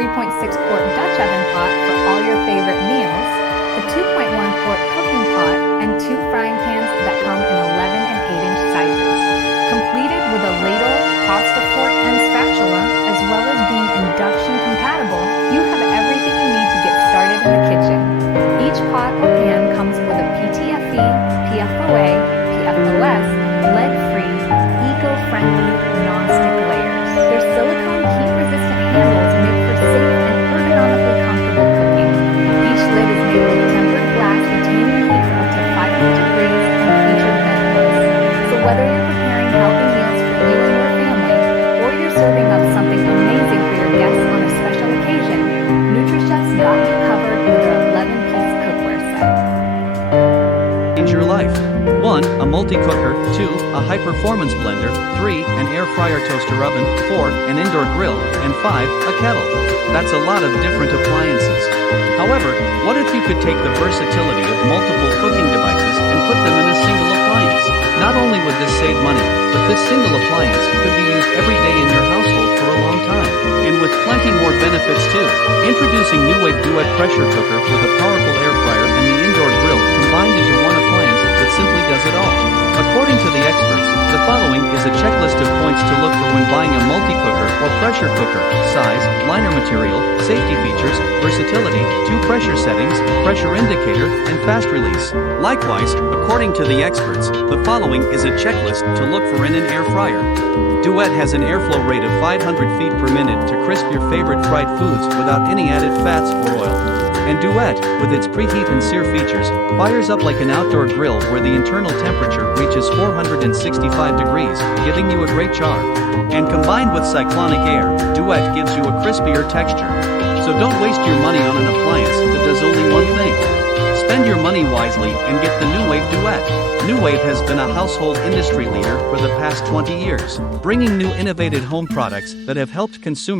3.6-quart Dutch oven pot for all your favorite meals, the 2.1-quart cooking pot, and 2 frying pans that come in 11 and 8-inch sizes. Completed with a ladle, pasta fork, and spatula, as well as being induction compatible, you have everything you need to get started in the kitchen. Each pot or pan comes with a PTFE, PFOA, PFOS, lead-free, eco-friendly, non-stick layers. Their silicone heat-resistant handles make for safe and ergonomically comfortable cooking. Each lid is made with tempered glass retaining heat for up to 500 degrees and featured ventilators. So whether you're preparing healthy meals for you and your family, or you're serving up something amazing for your guests on a special occasion, NutriChef's got you covered with their 11-piece cookware set. Change your life. 1. A multi-cooker. 2. A high-performance blender. 3. An air fryer toaster oven. 4. An indoor grill. And 5. A kettle. That's a lot of different appliances. However, what if you could take the versatility of multiple cooking devices and put them in a single appliance? Not only would this save money, but this single appliance could be used every day in your household for a long time. And with plenty more benefits too. Introducing NuWave Duet Pressure Cooker with a powerful air fryer and the indoor grill combined into one appliance that simply does it all. According to the experts, the following is a checklist of points to look for when buying a multi-cooker or pressure cooker: size, liner material, safety features, versatility, 2 pressure settings, pressure indicator, and fast release. Likewise, according to the experts, the following is a checklist to look for in an air fryer. Duet has an airflow rate of 500 feet per minute to crisp your favorite fried foods without any added fats or oil. And Duet, with its preheat and sear features, fires up like an outdoor grill where the internal temperature reaches 465 degrees, giving you a great char. And combined with cyclonic air, Duet gives you a crispier texture. So don't waste your money on an appliance that does only one thing. Spend your money wisely and get the NuWave Duet. NuWave has been a household industry leader for the past 20 years, bringing new innovative home products that have helped consumers